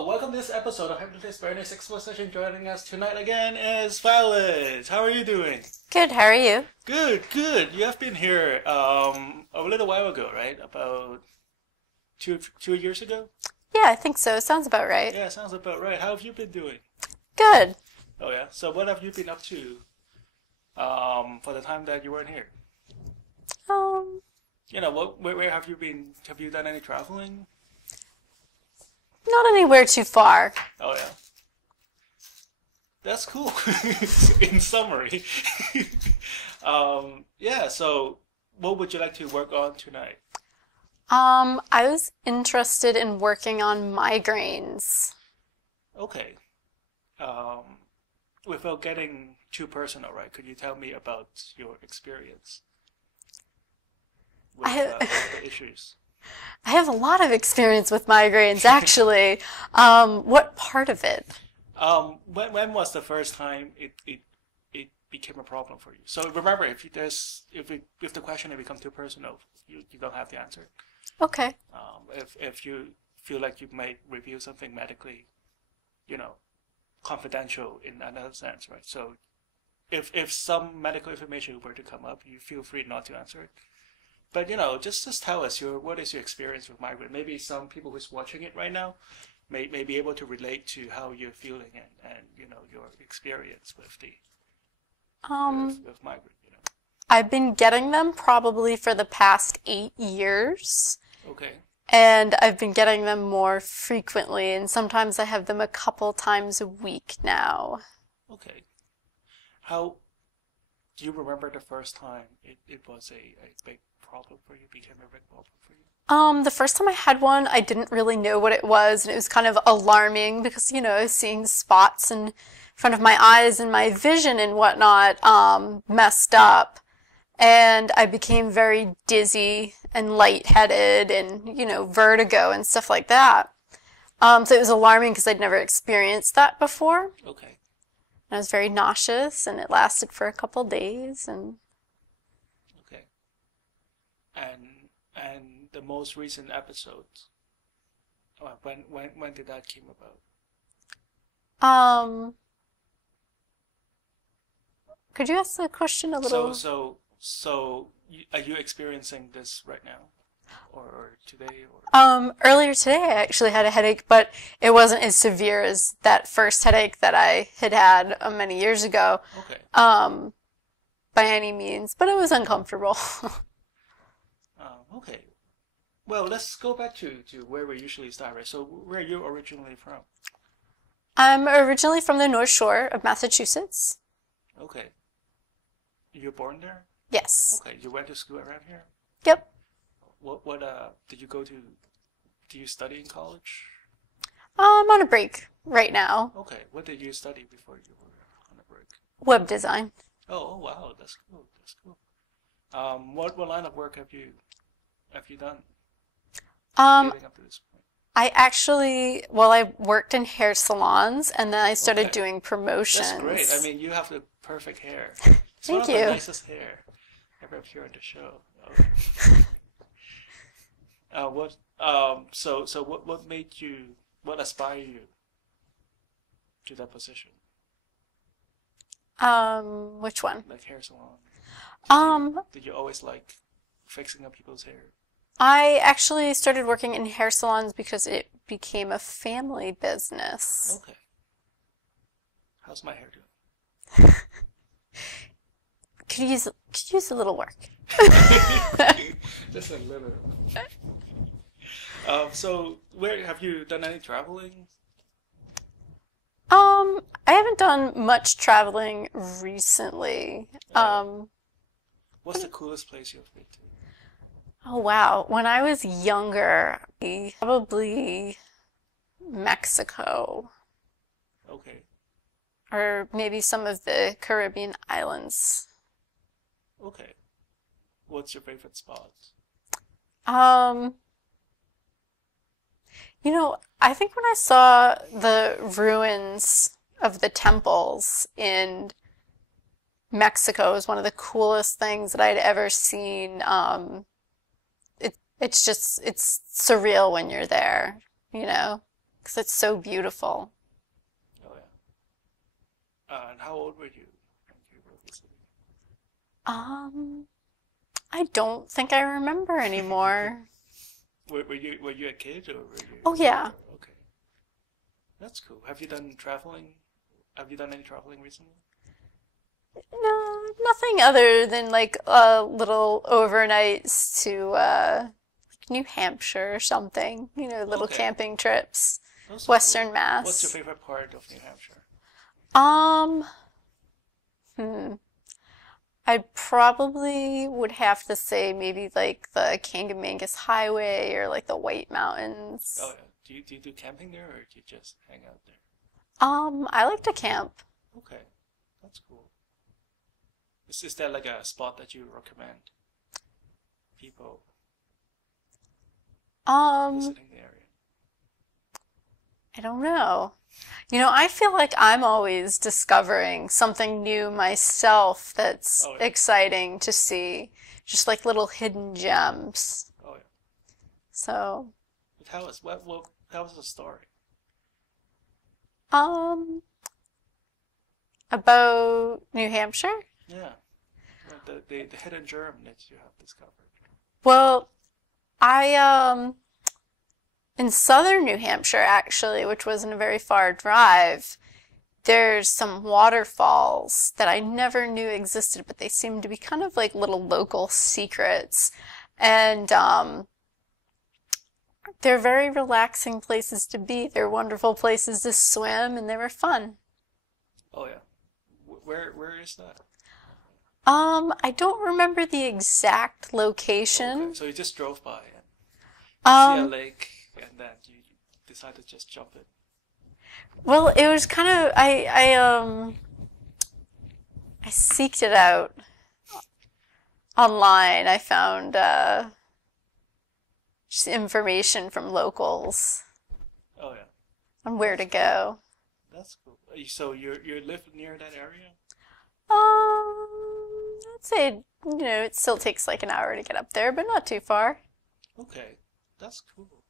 Hello, welcome to this episode of Hypnotist Exposition. Joining us tonight again is Violet. How are you doing? Good, how are you? Good, good. You have been here a little while ago, right? About two years ago? Yeah, I think so. Sounds about right. Yeah, sounds about right. How have you been doing? Good. Oh yeah. So what have you been up to for the time that you weren't here? Um, Where have you been? Have you done any traveling? Not anywhere too far. Oh yeah. That's cool. In summary. Yeah, so what would you like to work on tonight? I was interested in working on migraines. Okay. Without getting too personal, right? Could you tell me about your experience with I the issues? I have a lot of experience with migraines, actually. What part of it? When was the first time it became a problem for you? So remember, if the question becomes too personal, you don't have the answer. Okay. If you feel like you might reveal something medically, confidential in another sense, right? So if some medical information were to come up, you feel free not to answer it. But just tell us what is your experience with migraine. Maybe some people who's watching it right now may be able to relate to how you're feeling and your experience with the with migraine. I've been getting them probably for the past 8 years. Okay. And I've been getting them more frequently, and sometimes I have them a couple times a week now. Okay. How do you remember the first time it was a big problem for you, became a big problem for you? The first time I had one, I didn't really know what it was, and it was kind of alarming because, seeing spots in front of my eyes and my vision and whatnot, messed up. And I became very dizzy and lightheaded and, vertigo and stuff like that. So it was alarming because I'd never experienced that before. Okay. And I was very nauseous, and it lasted for a couple days. And Okay. And the most recent episode, when did that came about? Could you ask the question a little? Are you experiencing this right now, or today, Earlier today I actually had a headache, but it wasn't as severe as that first headache that I had many years ago. Okay. By any means, but it was uncomfortable. Okay. Well, let's go back to where we usually start, right? So, where are you originally from? I'm originally from the North Shore of Massachusetts. Okay. You were born there? Yes. Okay. You went to school around here? Yep. What did you go to? Do you study in college? I'm on a break right now. Okay. What did you study before you were on a break? Web design. Oh wow, that's cool. That's cool. What line of work have you done leading up to this point? I worked in hair salons, and then I started doing promotions. That's great. I mean, you have the perfect hair. It's Thank one of you. the nicest hair ever appeared on the show. What made you, what inspired you to that position? Which one? Like hair salon. Did you always like fixing up people's hair? I actually started working in hair salons because it became a family business. Okay. How's my hair doing? Could use a little work. Just a little. So where have you done any traveling? I haven't done much traveling recently. What's the coolest place you've been to? Oh wow. When I was younger, probably Mexico. Okay. Or maybe some of the Caribbean islands. Okay. What's your favorite spot? I think when I saw the ruins of the temples in Mexico, it was one of the coolest things that I'd ever seen. It's surreal when you're there, you know? because it's so beautiful. Oh and how old were you when you were visiting? Um, I don't think I remember anymore. Were you a kid or were you Oh yeah. older? Okay, that's cool. Have you done traveling? Have you done any traveling recently? No, nothing other than like little overnights to New Hampshire or something. Little Okay, camping trips. those are Western cool. What's your Mass. favorite part of New Hampshire? Um, hmm. I probably would have to say maybe like the Kangamangas Highway or like the White Oh Mountains. yeah. Do you do camping there or do you just hang out there? I like to camp. Okay, that's cool. Is there like a spot that you recommend people Um, visiting the area? I don't know. I feel like I'm always discovering something new myself that's Oh yeah. exciting to see, just like little hidden gems. Oh yeah. So, But how was the story? um, about New Hampshire? Yeah. The hidden germ that you have discovered. Well, I in southern New Hampshire actually, which wasn't a very far drive, there's some waterfalls that I never knew existed, but they seem to be kind of like little local secrets. And they're very relaxing places to be. They're wonderful places to swim, and they were fun. Oh yeah. Where is that? I don't remember the exact Okay, location. so you just drove by and see a Um, lake and then you decide to just jump in. well, it was kind of I seeked it out online. I found just information from locals Oh yeah. on where That's to cool. go. That's cool. So you live near that area? I'd say, it still takes like an hour to get up there, but not too far. Okay. That's cool.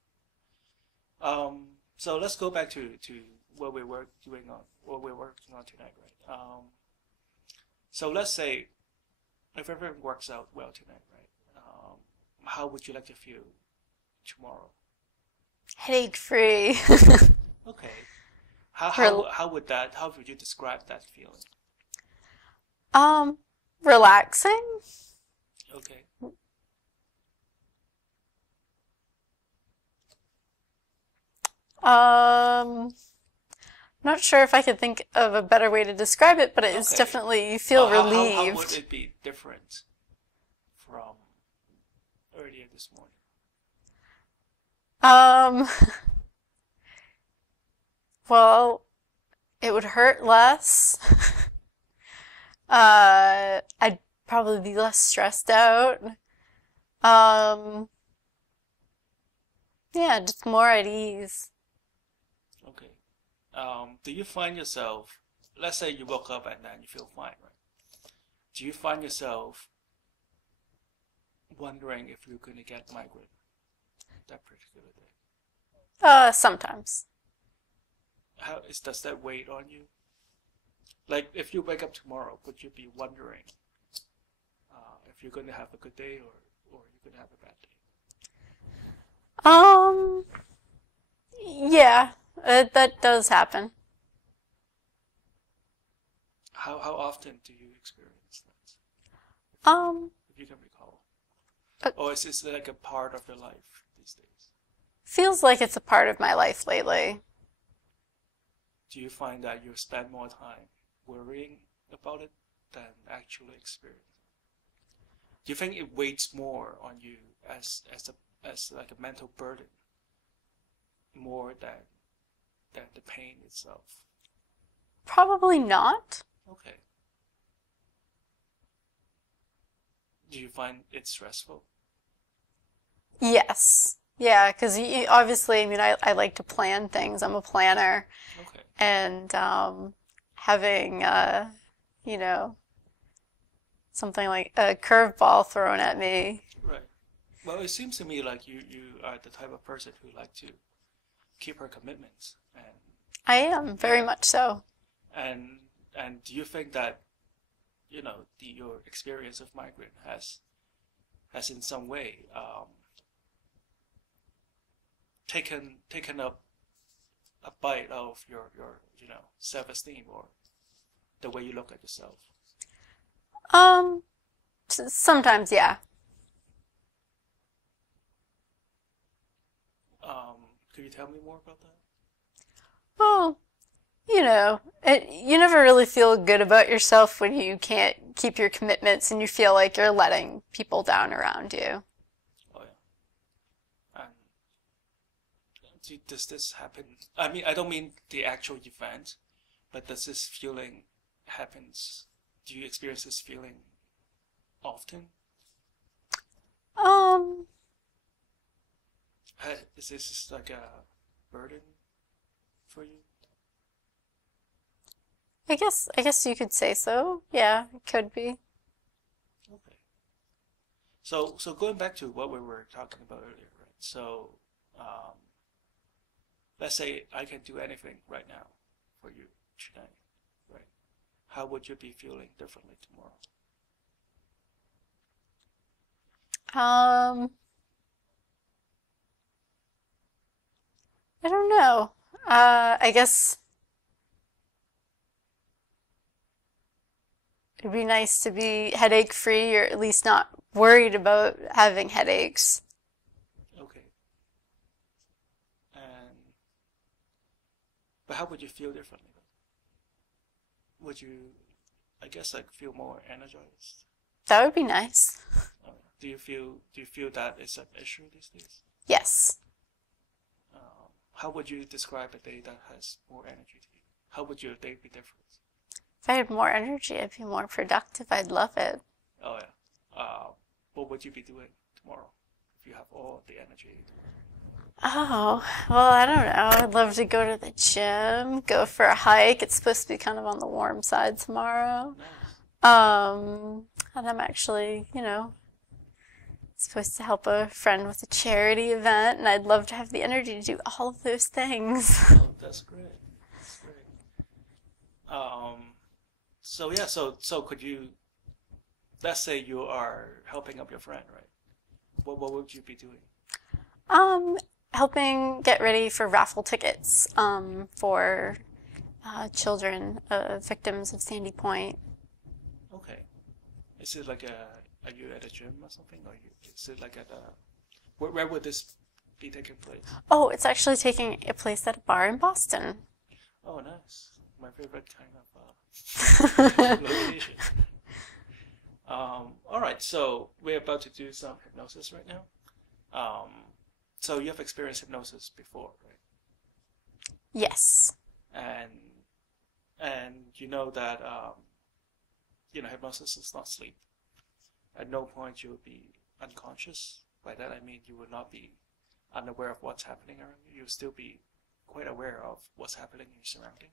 So let's go back to what we're working on tonight, right? So let's say if everything works out well tonight, right? How would you like to feel tomorrow? Headache free. Okay. How Rel- how how would that? How would you describe that feeling? um, Relaxing. Okay. Um, Not sure if I could think of a better way to describe it, but it's Okay. definitely, you feel How would relieved. it be different from earlier this morning? Um, well, it would hurt less. I'd probably be less stressed out. Um, yeah, just more at ease. Okay. Do you find yourself, let's say you woke up and then you feel fine, right? Do you find yourself wondering if you're going to get migraine that particular day? Sometimes. Does that weight on you? Like if you wake up tomorrow, would you be wondering if you're going to have a good day or you're going to have a bad day? Um, yeah, that does happen. How often do you experience that, Um, if you can recall? it Or is this like a part of your life these days? feels like it's a part of my life lately. Do you find that you spend more time worrying about it than actually experiencing? Do you think it weighs more on you as like a mental burden more than the pain itself? Probably not. Okay. Do you find it stressful? Yes. Yeah, because obviously, I mean, I like to plan things. I'm a planner. Okay. And having, you know, something like a curveball thrown at me. Right. Well, it seems to me like you are the type of person who like to keep her commitments, I am, very yeah, much so. and do you think that your experience of migraine has in some way taken up a bite of your self-esteem or the way you look at yourself? Um, Sometimes, yeah. Could you tell me more about that? Well, you never really feel good about yourself when you can't keep your commitments and you feel like you're letting people down around you. Oh yeah. And does this happen? I mean, I don't mean the actual event, but does this feeling happens? Do you experience this feeling often? Um, Is this like a burden for you? I guess you could say so. Yeah, it could be. Okay. So going back to what we were talking about earlier, right? So, um, let's say I can do anything right now for you tonight, right? How would you be feeling differently tomorrow? Um, I don't know. I guess it'd be nice to be headache free or at least not worried about having headaches. Okay. And but how would you feel differently? Would you, I guess, like feel more energized? That would be nice. Do you feel that is an issue these days? Yes. How would you describe a day that has more energy to you? How would your day be different? If I had more energy, I'd be more productive. I'd love it. Oh yeah. What would you be doing tomorrow if you have all the energy? Oh, well, I don't know. I'd love to go to the gym, go for a hike. It's supposed to be kind of on the warm side tomorrow. Nice. And I'm actually, supposed to help a friend with a charity event, and I'd love to have the energy to do all of those things. Oh, that's great. That's great. So yeah, so could you, let's say you are helping up your friend, right? What would you be doing? Um, Helping get ready for raffle tickets, for children victims of Sandy Point. Okay. Is it like are you at a gym or something? Is it like at a, where would this be taking place? Oh, it's actually taking place at a bar in Boston. Oh, nice. My favorite kind of location. All right, so we're about to do some hypnosis right now. So you have experienced hypnosis before, right? Yes. And you know that hypnosis is not sleep. At no point you will be unconscious. By that I mean you will not be unaware of what's happening around you. You'll still be quite aware of what's happening in your surrounding.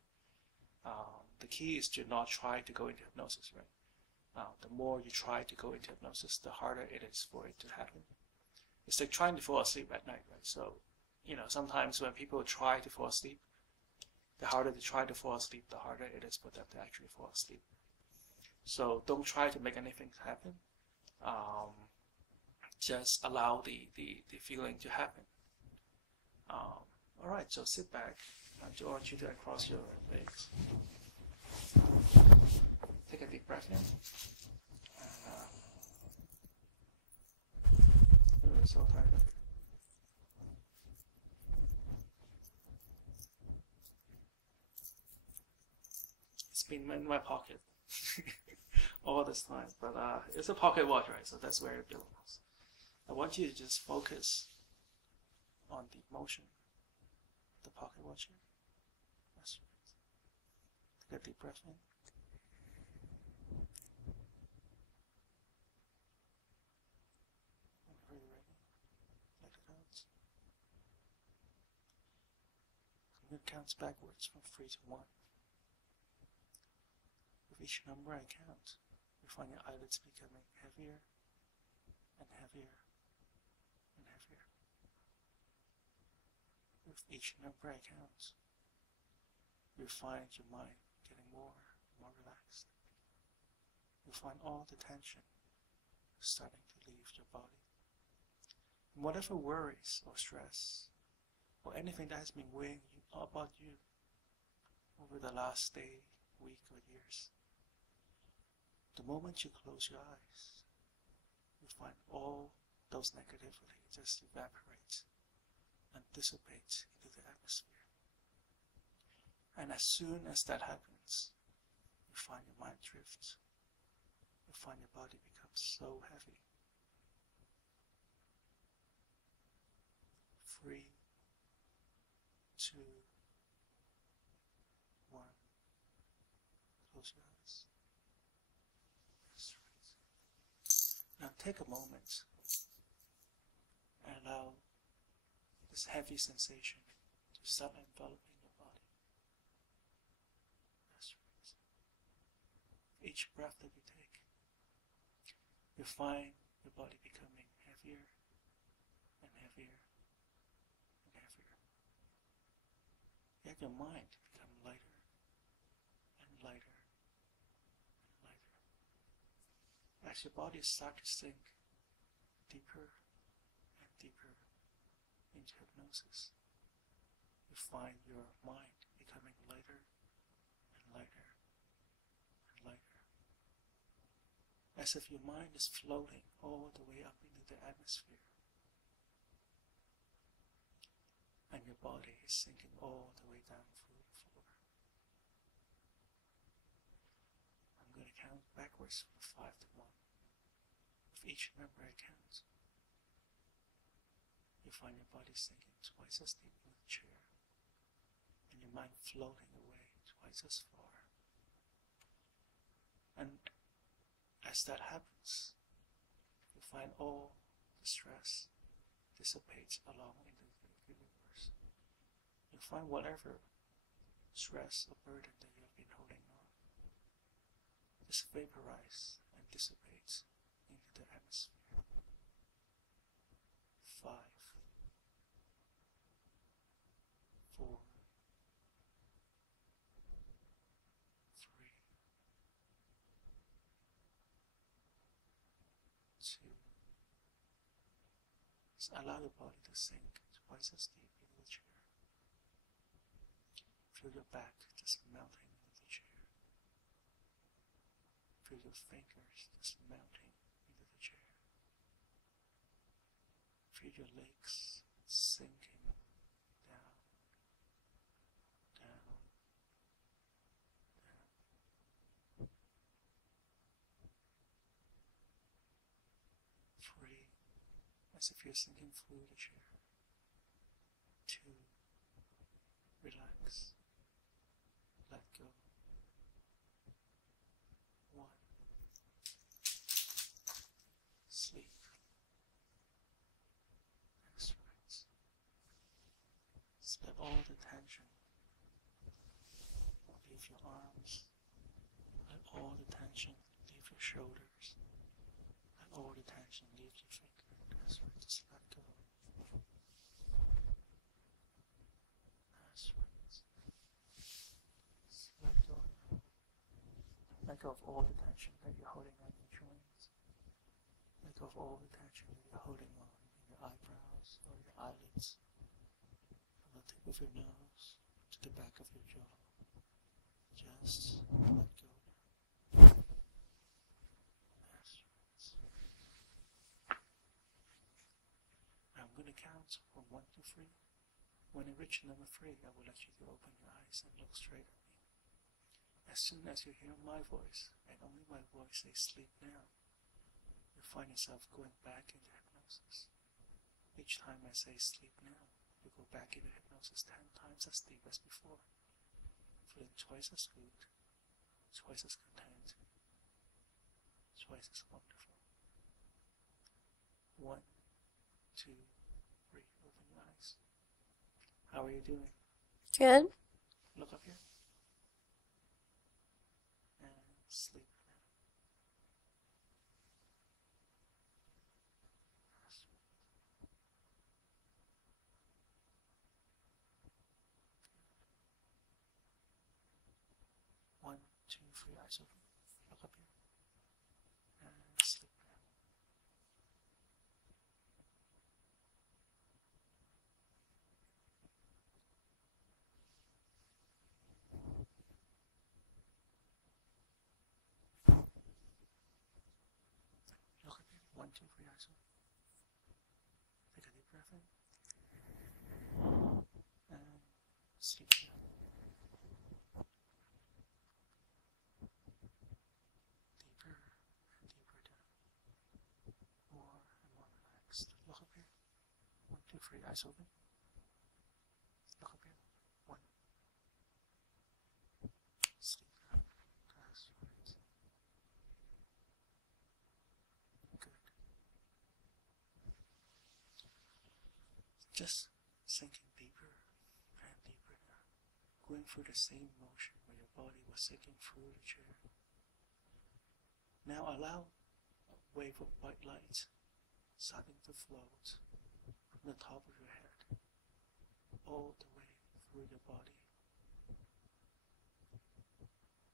The key is to not try to go into hypnosis, right? The more you try to go into hypnosis, the harder it is for it to happen. It's like trying to fall asleep at night, right? So, sometimes when people try to fall asleep, the harder they try to fall asleep, the harder it is for them to actually fall asleep. So don't try to make anything happen. Just allow the feeling to happen. All right, so sit back. I want you to uncross your legs. Take a deep breath in. I'm so tired of it. It's been in my pocket all this time, but it's a pocket watch, right? So that's where it belongs. I want you to just focus on the motion of the pocket watch here. That's right. Take a deep breath in. Whenever you're ready, let it out. And it counts backwards from 3 to 1. With each number I count, you find your eyelids becoming heavier and heavier and heavier. With each breath count, you find your mind getting more and more relaxed. You find all the tension starting to leave your body. And whatever worries or stress or anything that has been weighing you about you over the last day, week, or years, the moment you close your eyes, you find all those negativity just evaporate and dissipate into the atmosphere. And as soon as that happens, you find your mind drift. You find your body becomes so heavy. 3, 2, 1. Close your eyes. That's right. Now take a moment and allow this heavy sensation to start enveloping your body. That's right. Each breath that you take, you find your body becoming heavier and heavier and heavier. Yet your mind become lighter and lighter and lighter. As your body starts to sink deeper and deeper into hypnosis, you find your mind becoming lighter and lighter and lighter. As if your mind is floating all the way up into the atmosphere. And your body is sinking all the way down through the floor. I'm going to count backwards from 5 to 1. With each number I count, you find your body sinking twice as deep in the chair, and your mind floating away twice as far. And as that happens, you find all the stress dissipates along into the universe. You find whatever stress or burden that you have been holding on just vaporize and dissipates into the atmosphere. 5, 4, 3, 2. Just allow your body to sink twice as deep into the chair. Feel your back just melting into the chair. Feel your fingers just melting into the chair. Feel your legs sinking down, down, down. 3, as if you're sinking through the chair. 2, relax, let go. 1, sleep. That's right. Just let all the tension leave your arms. Let all the tension leave your shoulders. Let all the tension leave your finger. That's right. Just let go. That's right. Just let go. Let go of all the tension that you're holding on your joints. Let go of all the tension that you're holding on in your eyebrows or your eyelids. From the tip of your nose to the back of your jaw. Just let go now. That's right. I'm going to count from 1 to 3. When I reach number 3, I will let you to open your eyes and look straight at me. As soon as you hear my voice, and only my voice says sleep now, you find yourself going back into hypnosis. Each time I say sleep now, you go back into hypnosis 10 times as deep as before, feeling twice as good, twice as content, twice as wonderful. 1, 2, 3, open your eyes. How are you doing? Good. Look up here. And sleep now. eyes open. Look up here. And sleep. Look up here. 1, 2, 3, eyes open. Take a deep breath in. And sleep here. Deeper and deeper down. More and more relaxed. Look up here. 1, 2, 3, eyes open. Look up here. 1. Sleep now. That's right. Good. Just sinking deeper and deeper now. Going through the same motion where your body was sinking through the chair. Now allow a wave of white light starting to float from the top of your head all the way through your body,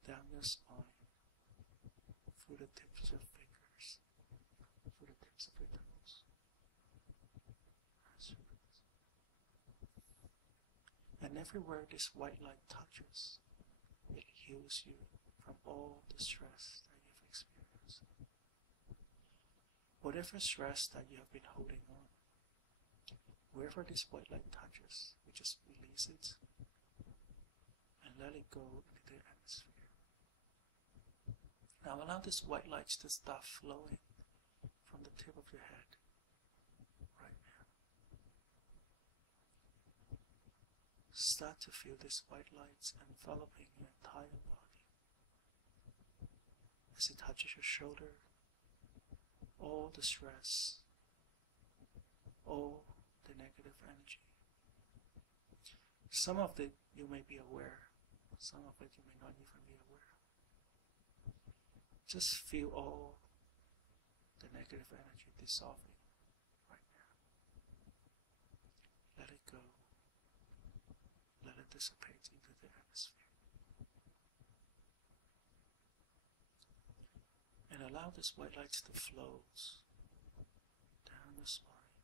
down your spine, through the tips of your fingers, through the tips of your toes. And everywhere this white light touches, it heals you from all the stress that you've experienced. Whatever stress that you have been holding on, wherever this white light touches, you just release it and let it go into the atmosphere. Now allow this white light to start flowing from the tip of your head right now. Start to feel this white light enveloping your entire body. As it touches your shoulder, all the stress, all the negative energy. Some of it you may be aware, some of it you may not even be aware. Just feel all the negative energy dissolving right now. Let it go. Let it dissipate into the atmosphere. And allow this white light to float down the spine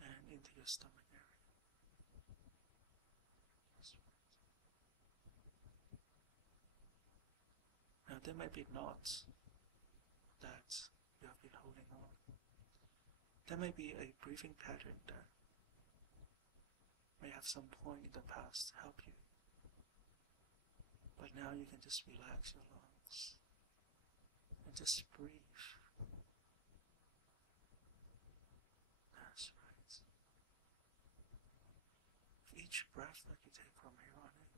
and into your stomach area. Now there may be knots that you have been holding on. There may be a breathing pattern that may have some point in the past help you. But now you can just relax your lungs and just breathe. That's right. With each breath that you take from here on in,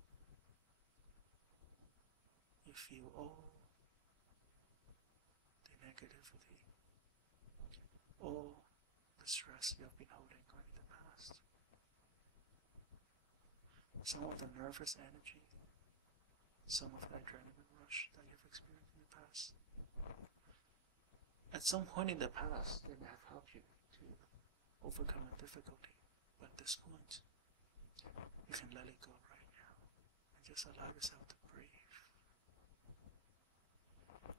you feel all the negativity, all the stress you have been holding on in the past, some of the nervous energy, some of the adrenaline rush that you've experienced in the past. At some point in the past, they may have helped you to overcome a difficulty, but at this point, you can let it go right now and just allow yourself to breathe.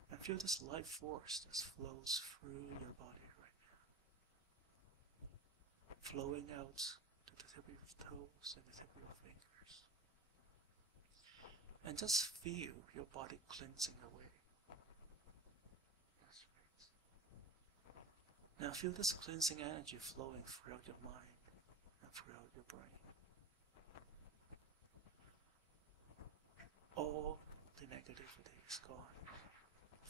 And feel this life force that flows through your body right now, flowing out to the tip of your toes and the tip of your fingers. And just feel your body cleansing away. That's right. Now feel this cleansing energy flowing throughout your mind and throughout your brain. All the negativity is gone,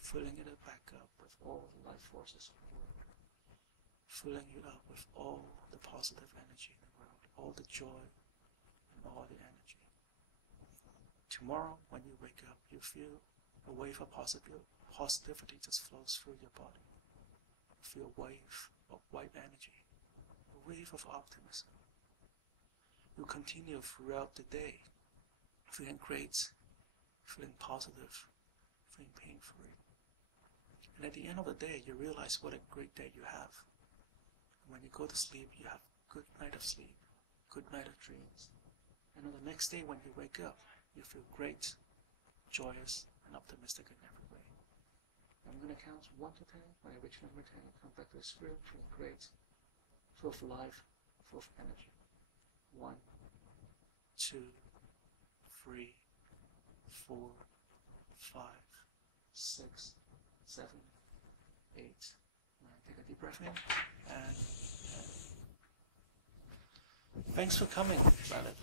filling it back up with all the life forces of the world, filling you up with all the positive energy in the world, all the joy and all the energy. Tomorrow, when you wake up, you feel a wave of positivity just flows through your body. You feel a wave of white energy, a wave of optimism. You continue throughout the day, feeling great, feeling positive, feeling pain-free. And at the end of the day, you realize what a great day you have. And when you go to sleep, you have a good night of sleep, good night of dreams. And on the next day when you wake up, you feel great, joyous, and optimistic in every way. I'm going to count 1 to 10. When I reach number 10, I'll come back to the spirit, feeling great, full of life, full of energy. 1, 2, 3, 4, 5, 6, 7, 8, 9. Take a deep breath in, and thanks for coming, Planet.